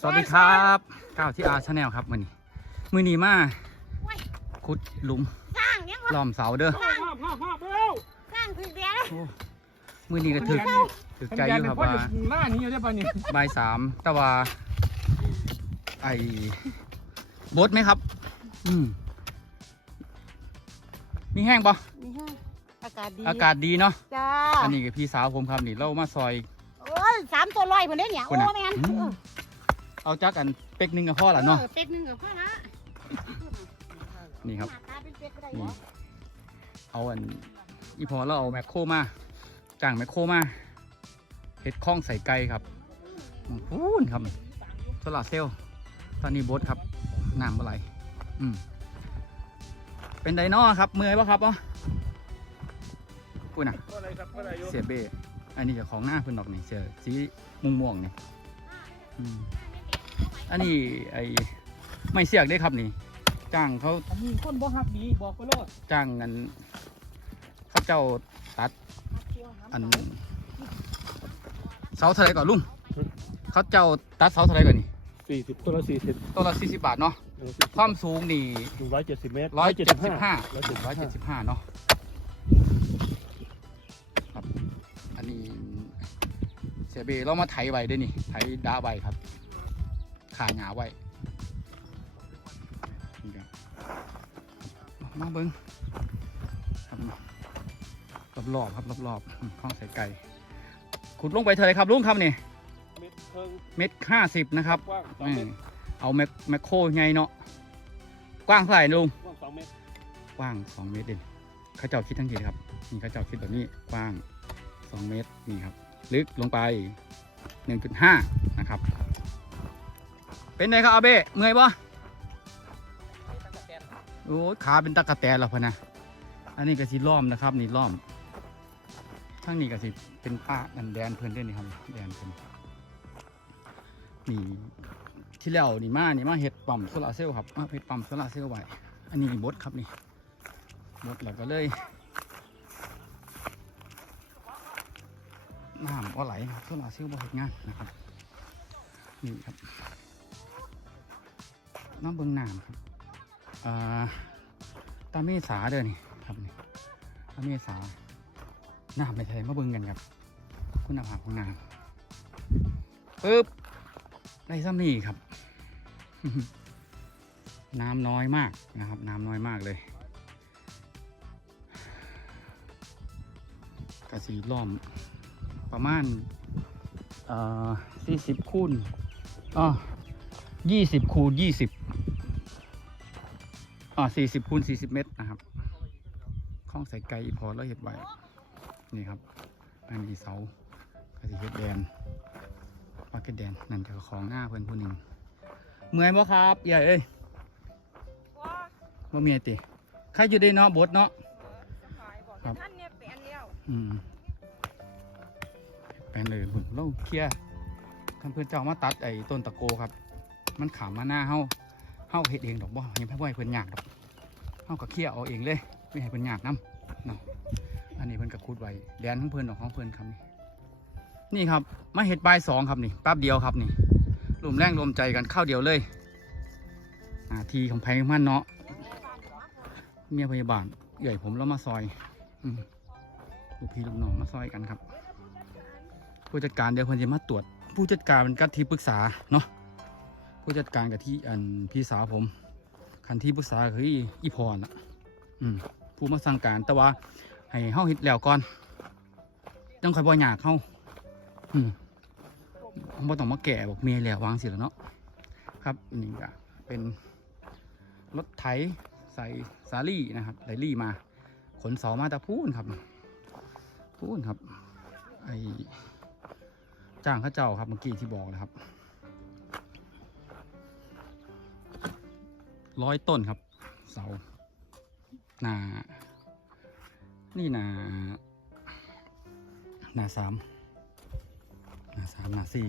สวัสดีครับก้าวที่อาชาแนลครับมือนี้มือนี้มาขุดหลุมสร้างยังวะล้อมเสาเด้อภาพภาพภาพภาพเร็วสร้างคือเดียวโอ้มือนี้ก็ถึกถึกใจอยู่ครับว่าหน้านี้ได้ป่ะนี่บ่ายสามแต่ว่าไอ้บดไหมครับ อืมมีแห้งปะนี่ฮะอากาศดีอากาศดีเนาะจ้าอันนี้กับพี่สาวผมครับนี่เรามาซอยโอ้ยสามตัวลอยคนนี้เนี่ยคุโอ้ณน่ะไม่งั้นอืม เอาจักอันเป็กหนึงกับพ่อละเนาะออเป็ดหนึ่งกับพ่อละนี่ครับหน้าตาเป็นเป็ดก็ได้นี่เหรอเอาอันอีพอเราเอาแมคโครมาจ้างแมคโครมาเฮ็ดคล้องใส่ไก่ครับพูนครับโซลาร์เซลล์ตอนนี้บดครับน้ำอะไรอืมเป็นไดโนอครับเมื่อยปะครับอ๋อพูดนะอะไรครับอะไรอยู่เสียเบ้อันนี้เจะของหน้าเพิ่นดอกนี่เสียสีม่วงม่วงๆนี่อืม อันนี้ไอ้ไม่เสียกได้ครับนี่ จ้างเขาอันนี้คนบ่ฮักดีบอกไปโลดจ้างกันเขาเจ้าตัดอันเสาเท่าไหรก่อนลุงเขาเจ้าตัดเสาเท่าไหรก่อนนี่สี่สิบคนละสี่สิบตัวละสี่สิบบาทเนาะความสูงนี่หนึ่งร้อยเจ็ดสิบเมตรร้อยเจ็ดสิบห้าร้อยเจ็ดร้อยเจ็ดสิบห้าเนาะครับอันนี้เสียเบเรามาไถไว้ด้วยนี่ไถดาไว้ครับ ขาหงาไว้นี่ครับมาเบิ้งครับรอบๆครับรอบๆอืมข้องใส่ไก่ขุดลงไปเท่าไหรครับลุงครับนี่เมตรเพิ่งเม็ดห้าสิบนะครับกว้างสองอืเมมตรเอาแมคแมคโครไงเนาะกว้างเท่าไหร่ลุงกว้างสองเมตรกว้าง2เมตรเองเขาเจ้าคิดทั้งทีครับนี่เขาเจ้าคิดแบบนี้กว้าง2เมตรนี่ครับ ลึกลงไป1.5นะครับ เป็นไงครับอาเบ้เมื่อยปะโอ้ขาเป็นตะกะแตนแล้วพะนะ อันนี้ก็สิล้อมนะครับ นี่ล้อมทั้งนี้ก็สิเป็นป้าดันแดนเพื่อนเด้นี่ครับแดนเพื่อนนี่ที่แล้วนี่มานี่มาเห็ดปั๊มโซลาเซลล์ครับมาเห็ดปั๊มโซลาเซลล์ไว้อันนี้บดครับนี่หมดแล้วก็เลยน้ำก็ไหลครับโซลาเซลล์บ่เฮ็ดงานนะครับนี่ครับ น้ำบิ่งน้ำครับอ่าตาเมษาเด้อนี่ครับนี่ตาเมษาน้ำไปทะเลมาบิ่งกันครับ คุณภาพของน้ำปึ๊บได้ซ้ำนี่ครับ น้ำน้อยมากนะครับ น้ำน้อยมากเลยกระสีล้อมประมาณสี่สิบคูณอ๋อยี่สิบคูณยี่สิบ อ๋อสี่สิบคูณสี่สิบเมตรนะครับข้องใส่ไก่อีพอแล้วเห็ดไว้นี่ครับอันนี้เสากระสีเห็ดแดนปาเก็ตแดนนั่นจะของหน้าเพื่อนผู้หนึ่งเมื่อยบ่ครับใหญ่เอ้ยบ่เมียติใครอยู่ได้เนาะบดเนาะครับท่านเนี่ยเป็นเดียวอืมแปลนเลยหุ่นเราเคลียร์ท่านเพื่อนเจ้ามาตัดไอ้ต้นตะโกครับ มันขามมาหน้าเฮาเฮาเฮ็ดเองดอกบ่ยังพ่ให้เพิ่นยากดอก เฮาก็เคลียร์เอาเองเลยไม่ให้เพิ่นยากนํเนาะอันนี้เพิ่นก็คูดไว้แดนของเพิ่นดอกของเพิ่นครับนี่นี่ครับมาเฮ็ดบายสองครับนี่แป๊บเดียวครับนี่รวมแรงรวมใจกันข้าวเดียวเลยหนาทีของไผของมันเนาะเมียพยาบาลเอื่ผมแล้วมาซอยอลูกพี่ลูกน้องมาซอยกันครับ ผู้จัดการเดี๋ยวคนจะมาตรวจ ผู้จัดการเป็นการที่ปรึกษาเนาะผู้จัดการกับที่อันพี่สาวผม คันที่ปรึกษาคืออีอีพรอะอืมผู้มาสั่งการแต่ว่าให้เฮาเฮ็ดแล้วก่อนต้องคอยบ่อยากเฮาอืมบ่ต้องมาแก่บอกเมียแล้ววางสิแล้วเนาะครับนี่ก็เป็นรถไถใส่สาลี่นะครับไดลี่มา ขนเสามาตะพูนครับ พูนครับ ไอจ้างข้าเจ้าครับเมื่อกี้ที่บอกเลยครับ ร้อยต้นครับ เสาหนานี่หนาหนาสามหนาสามหนาสี่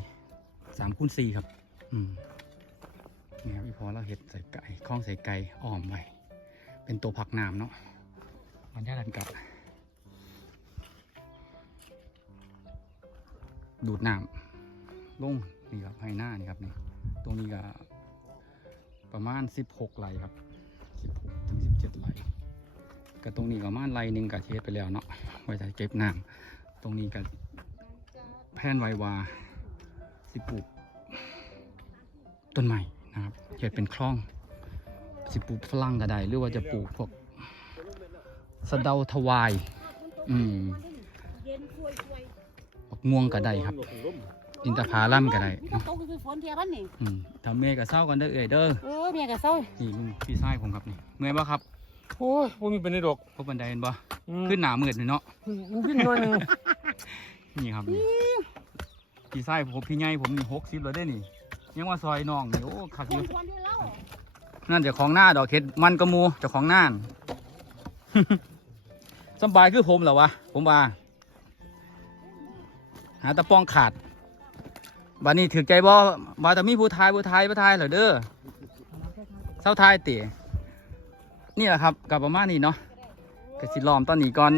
สามคูณสี่ครับ อืมนี่ครับอีพอเราเห็ดใส่ไก่คล้องใส่ไก่อ้อมไว้เป็นตัวผักน้ำเนาะบรรยากาศกับ ดูดน้ำลงนี่ครับให้หน้านี่ครับนี่ตรงนี้ก็ ประมาณ 16ไร่ครับ16ถึง17ไร่ก็ตรงนี้ก็ประมาณไร่หนึ่งก็เทสไปแล้วเนาะไว้ใช้เก็บน้ำตรงนี้ก็แผนไววาสิปลูกต้นใหม่นะครับเฮ็ดเป็นคลอง สิปลูกฝรั่งก็ได้หรือว่าจะปลูกพวกสะเดาทวาย อืมเย็นคุยคุยบักม่วงก็ได้ครับ อินทผลัมก็ได้มันเนาะตกคือฝนเทียบันนี่อืมทำเมย์กับเศร้ากันเด้อเอ่ยเด้อเออเมียกับเศร้านี่ลุงพี่ชายผมครับนี่เมื่อยบ่ครับโอ้ยบ่มีเป็นในดอกพบบันไดเห็นบ่อืมขึ้นหนามืดเลยเนาะมันขึ้นหน่อยหนึงนี่ครับนี่พี่ชายผมพี่ใหญ่ผมนี่หกสิบแล้วได้นี่ ยังว่าซอยน้องนี่โอ้ขักคอยู่ นควรที่เล่านั่นเจ้าของหน้าดอกเห็ดมันกระมูเจ้าของหน้าน สำบายคือผมเหรอวะ ผมว่า หาตะป้องขาด บัดนี้ถือใจบ่บ่าแต่มีผู้ทายผู้ทายผู้ทายเหรอเด้อเศร้าทายตินี่แหละครับกับประมาณนี้เนาะกสิล้อมตอนนี้ก่อน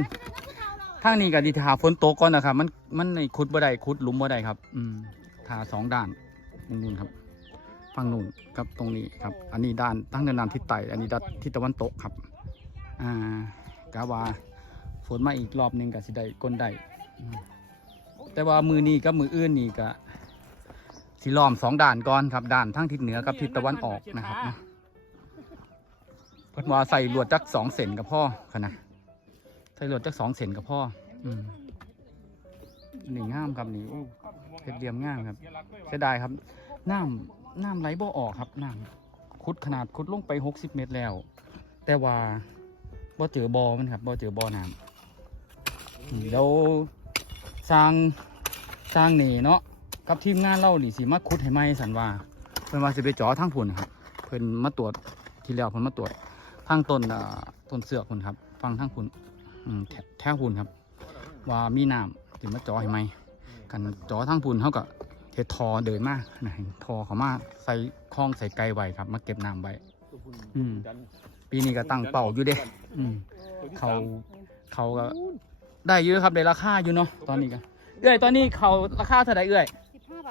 ทางนี้ก็ดีทาฝนตกก่อนนะครับ มันมันในขุดบ่ได้ขุดหลุมบ่ได้ครับ อืมทาสองด้านนู่นครับฝั่งนู้นกับตรงนี้ครับ อันนี้ด้านตั้งเนินนำทิศใต้อันนี้ด้านทิศตะวันตกครับ อ่ากาว่าฝนมาอีกรอบหนึ่งก็สิได้ก้นได้แต่ว่ามือนี้กับมืออื่นนี่ก็ สิล้อมสองด่านก่อนครับด่านทั้งทิศเหนือกับทิศตะวันออกนะครับเนาะเพิ่นว่าใส่ลวดจักสองเซนกับพ่อขนาดใส่ลวดจักสองเซนกับพ่ออืมนี่งามครับนี่โอ้เพชรเดียมงามครับเสียดายครับน้ำน้ำไหลบ่ออกครับน้ำขุดขนาดขุดลงไป60เมตรแล้ว แต่ว่าบ่เจอบ่อมันครับบ่เจอบ่อน้ำอืมเดี๋ยวสร้างสร้างนี่เนาะ กับทีมงานเรานี่สิมาขุดให้ไหมสันว่า เพิ่นว่าสิไปเจ่อทางพุ่นครับ เพิ่นมาตรวจทีแล้วเพิ่นมาตรวจทางต้นอ่าต้นเสือกพุ่นครับ ฟังทางพุ่นอืมแถแท้พุ่นครับ ว่ามีน้ำสิมาเจ่อให้ไหมกันเจ่อทางพุ่นเท่ากับเททอเดินมานะเห็นทอเขามาใส่คลองใส่ไกลไว้ครับ มาเก็บน้ำไว้อืมปีนี้ก็ตั้งเป่าอยู่เด้อืมเขาเขาก็ได้เยอะครับได้ราคาอยู่เนาะตอนนี้ก็เอ้ยตอนนี้เขาราคาเท่าไหร่เอ้ยสิบห้าบา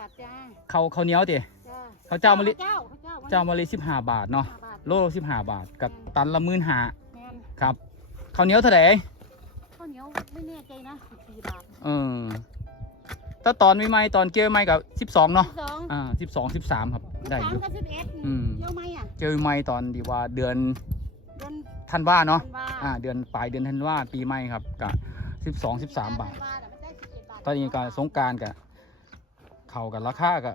ทจ้าเขาเขาวเหนียวเตะจ้าเขาเจ้ามะลิเจ้าเจ้าเจ้ามะลิสิบห้าบาทเนาะห้าบาทโลสิบห้าบาทกับตันละหมื่นห้าแมนครับเขาวเหนียวเท่าไหร่ข้าวเหนียวไม่แน่ใจนะสิบสี่บาทเออถ้าตอนไม่ไม่ตอนเกี่ยวไม่กับสิบสองเนาะสองอ่าสิบสองสิบสามครับได้สาอมยู่ กับสิบเอ็ดอืม เที่ยวไหมอะเกี่ยวไม่ตอนดีว่าเดือนเดือนธันวาเนาะธันวอ่า เดือนปลายเดือนธันวาปีใหม่ครับกะสิบสองสิบสามบาทธันวะมันได้สิบเอ็ดบาท ตอนนี้ก็สงกรารกะ เขากับราคาก็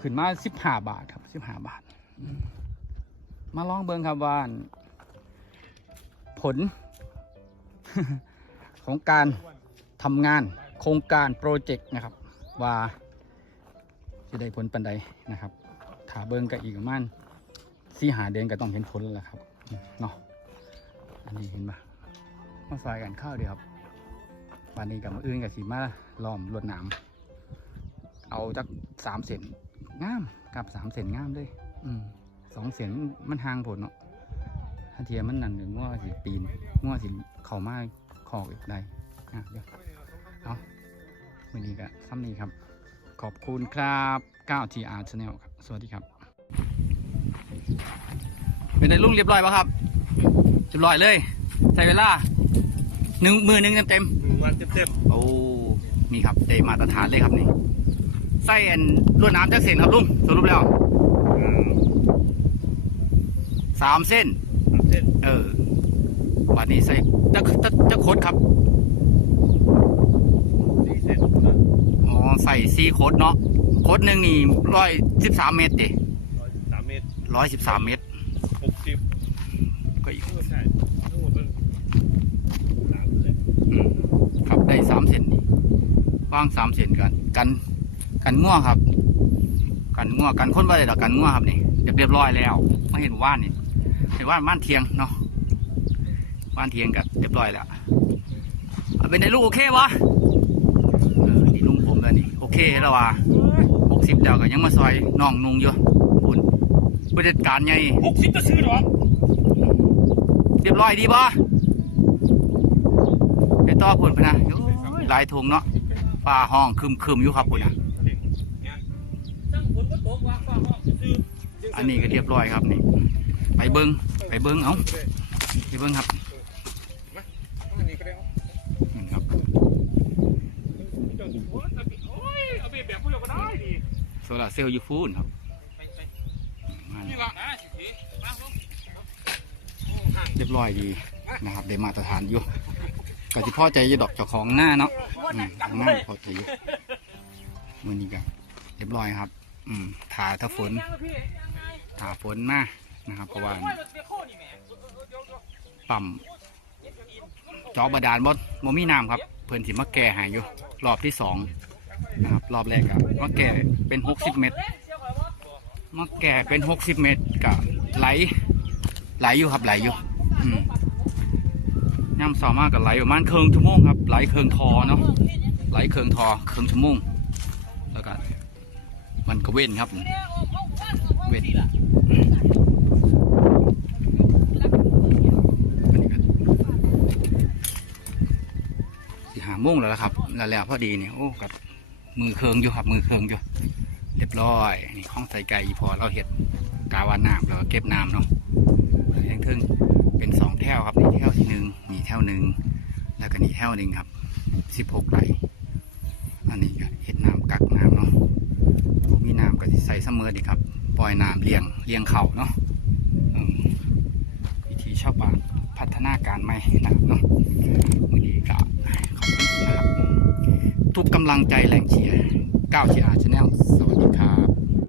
ขึ้นมาสิบห้าบาทครับสิบห้าบาท มาลองเบิ่งครับว่าผล ของการทำงานโครงการโปรเจกต์นะครับ ว่าจะได้ผลปันใดนะครับถ้าเบิ่งก็อีกประมาณสี่หาเดือนก็ต้องเห็นผลแล้วละครับเนาะอันนี้เห็นปะมาใส่กันข้าวเดียวครับวันนี้กับมืออื่นกับสีมาล้อมรวดหนาม เอาจากสามเซนงามกับสามเซนงามเลย อืมสองเซนมันห่างผลเนาะถ้าเทียมมันนั่นหรือง้อสิปีนง้อสิเข่ามาขอกอีกได้อะเดี๋ยวเอาวันนี้ก็ซ้ำนี้ครับ ขอบคุณครับ9 TR Channel ครับ สวัสดีครับ เป็นไงลุงเรียบร้อยปะครับ เรียบร้อยเลย ใช้เวลาหนึ่งมือหนึ่งเต็มเต็มๆหนึ่งวันเต็มโอ้นี่ครับได้มาตรฐานเลยครับนี่ ไส้อันลวดน้ำจากเส้นครับลุงสรุปแล้วๆอืมสามเส้นสามเส้น เออวันนี้ใส่จะจะจะโคดครับสี่เส้นนะอ๋อใส่ซีโคดเนาะโคดหนึ่งนี่ร้อยสิบสามเมตรดิร้อยสิบสามเมตรร้อยสิบสามเมตรหกสิบก็อีกเออใช่ทั้งหมดเป็นสามเลยอืมครับได้สามเส้นนี่ว่างสามเส้นกันกัน กันง่วครับ กันง่วกันค้นไปเลยดอกกันง่วครับนี่เรียบเรียบร้อยแล้วไม่เห็นว่านนี่เห็นว่านว่านเทียงเนาะว่านเทียงกันเรียบร้อยแล้วเอาเป็นไงลูกโอเควะเออนี่ลุงผมแล้วนี่โอเคแล้ววะหกสิบแล้วก็ยังมาซอยน้องนุงอยู่คุณบริการไงหกสิบจะซื้อหรอเรียบร้อยดีปะไอ้ต่อพุ่นพะนะโอ้ยหลายถุงเนาะฟ้าห้องคึมคึมๆอยู่ครับพุ่นนะ อันนี้ก็เรียบร้อยครับนี่ ไปเบิ้งไปเบิ้งเอ้าไปเบิ้งครับอันนี้ก็ได้นี่ครับโอ้ยเอาไปแบบพวกเราก็ได้ดิโซลาร์เซลล์อยูฟูนครับมานี่นี่ละนะสิทีมาลูกเรียบร้อยดีนะครับได้มาตรฐานอยู่ก็สิพอใจอยู่ดอกเจ้าของหน้าเนาะอืมหน้าพอใจอยู่มือนี้ก็เรียบร้อยครับ อืมถาถ้าฝน ยังพี่ยังไงถาฝนมานะครับเพราะว่าปั๊มจอบาดาลบ่บ่มีน้ำครับ เพิ่นสิมาแก้ให้อยู่ รอบที่สองนะครับรอบแรกอะมาแก้เป็นหกสิบเมตรมาแก่เป็นหกสิบเมตรกับไหล ไหลอยู่ครับไหลอยู่ย่ำสามารถกับไหลประมาณครึ่งชั่วโมงครับไหลเครึ่งทอเนาะไหลเครึ่งทอเครึ่งชั่วโมงแล้วก็มันก็เว้นครับ เว้นอืมอันนี้ก็สิหา โมงแล้วล่ะครับแล้วแล้วพอดีเนี่ยโอ้กับมือเคืองอยู่ครับมือเคืองอยู่เรียบร้อยนี่ข้องใส่ไก่อีพอเราเห็ดกาวาน้ำแล้วก็เก็บน้ำเนาะแทงทึ่งเป็นสองแถวครับนี่แถวที่หนึ่งนี่แถวหนึ่งแล้วก็นี่แถวหนึ่งครับสิบหกไร่อันนี้ก็เห็ดน้ำกักน้ำเนาะมีน้ำก็ใส่เสมอดีครับ ปล่อยน้ำเลี้ยงเลี้ยงเข่าเนาะวิธีชาวบ้านพัฒนาการใหม่นะเนาะวันนี้ก็ ทุกกำลังใจแหล่งเชียร์ก้าวเชียร์ชาแนลสวัสดีครับ